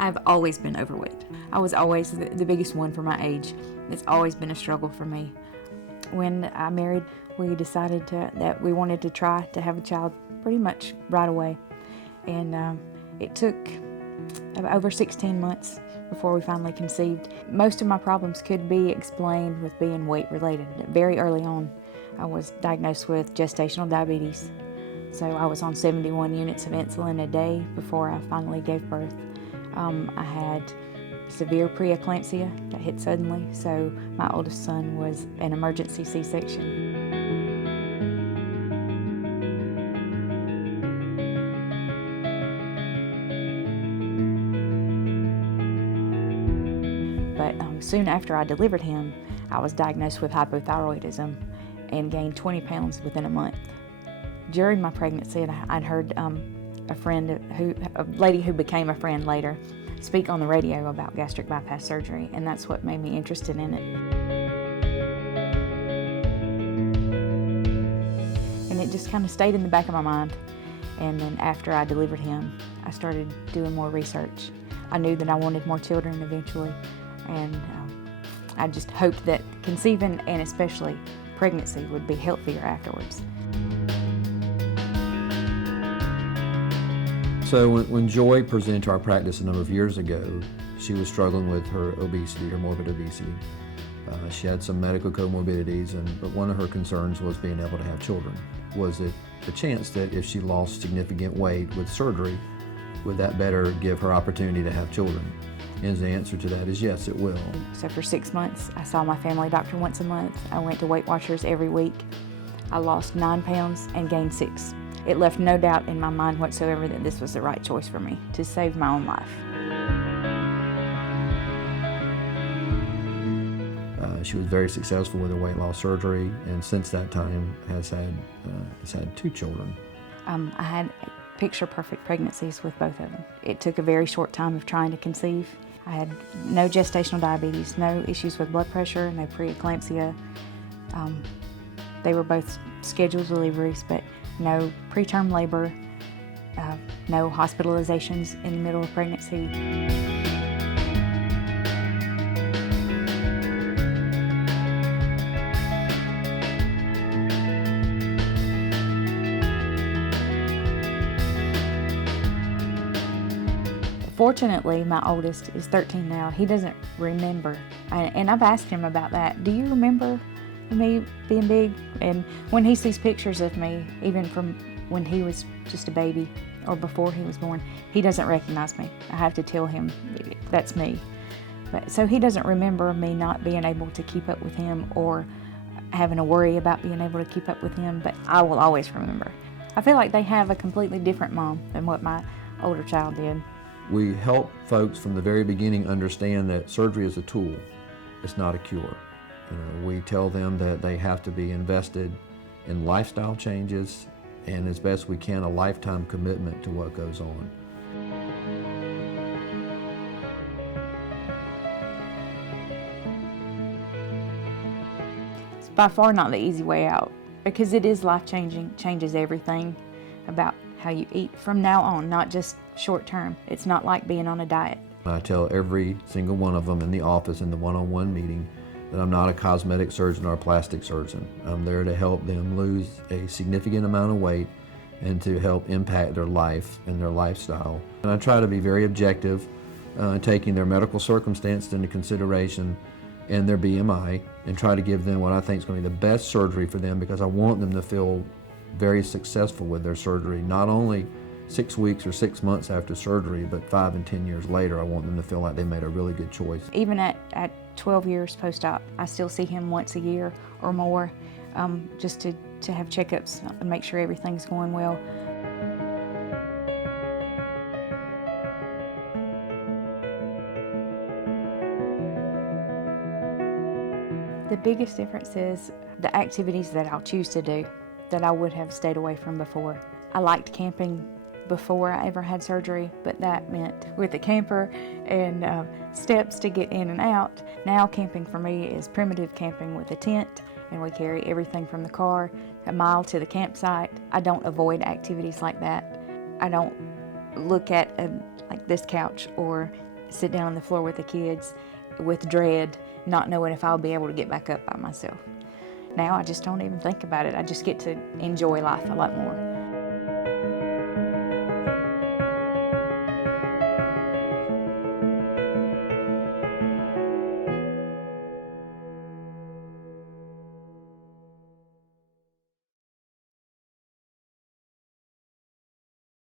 I've always been overweight. I was always the biggest one for my age. It's always been a struggle for me. When I married, we decided that we wanted to try to have a child pretty much right away. And it took over 16 months before we finally conceived. Most of my problems could be explained with being weight related. Very early on, I was diagnosed with gestational diabetes. So I was on 71 units of insulin a day before I finally gave birth. I had severe preeclampsia that hit suddenly, so my oldest son was an emergency C-section. But soon after I delivered him, I was diagnosed with hypothyroidism and gained 20 pounds within a month. During my pregnancy, I'd heard a lady who became a friend later, speak on the radio about gastric bypass surgery, and that's what made me interested in it. And it just kind of stayed in the back of my mind. And then after I delivered him, I started doing more research. I knew that I wanted more children eventually, and I just hoped that conceiving and especially pregnancy would be healthier afterwards. So when Joy presented to our practice a number of years ago, she was struggling with her obesity, or morbid obesity. She had some medical comorbidities, but one of her concerns was being able to have children. Was it the chance that if she lost significant weight with surgery, would that better give her opportunity to have children? And the answer to that is yes, it will. So for 6 months, I saw my family doctor once a month. I went to Weight Watchers every week. I lost 9 pounds and gained 6. It left no doubt in my mind whatsoever that this was the right choice for me to save my own life. She was very successful with her weight loss surgery, and since that time has had 2 children. I had picture-perfect pregnancies with both of them. It took a very short time of trying to conceive. I had no gestational diabetes, no issues with blood pressure, no preeclampsia. They were both scheduled deliveries, but no preterm labor, no hospitalizations in the middle of pregnancy. Fortunately, my oldest is 13 now. He doesn't remember, and I've asked him about that. Do you remember me being big? And when he sees pictures of me, even from when he was just a baby or before he was born, he doesn't recognize me. I have to tell him that's me. So he doesn't remember me not being able to keep up with him or having to worry about being able to keep up with him, but I will always remember. I feel like they have a completely different mom than what my older child did. We help folks from the very beginning understand that surgery is a tool. It's not a cure. We tell them that they have to be invested in lifestyle changes and, as best we can, a lifetime commitment to what goes on. It's by far not the easy way out, because it is life-changing, changes everything about how you eat from now on, not just short term. It's not like being on a diet. I tell every single one of them in the office in the one-on-one meeting that I'm not a cosmetic surgeon or a plastic surgeon. I'm there to help them lose a significant amount of weight and to help impact their life and their lifestyle. And I try to be very objective, taking their medical circumstance into consideration and their BMI, and try to give them what I think is going to be the best surgery for them, because I want them to feel very successful with their surgery, not only 6 weeks or 6 months after surgery, but 5 and 10 years later. I want them to feel like they made a really good choice. Even at 12 years post-op, I still see him once a year or more, just to have checkups and make sure everything's going well. The biggest difference is the activities that I'll choose to do that I would have stayed away from before. I liked camping before I ever had surgery, but that meant with a camper and steps to get in and out. Now camping for me is primitive camping with a tent, and we carry everything from the car a mile to the campsite. I don't avoid activities like that. I don't look at like this couch or sit down on the floor with the kids with dread, not knowing if I'll be able to get back up by myself. Now I just don't even think about it. I just get to enjoy life a lot more.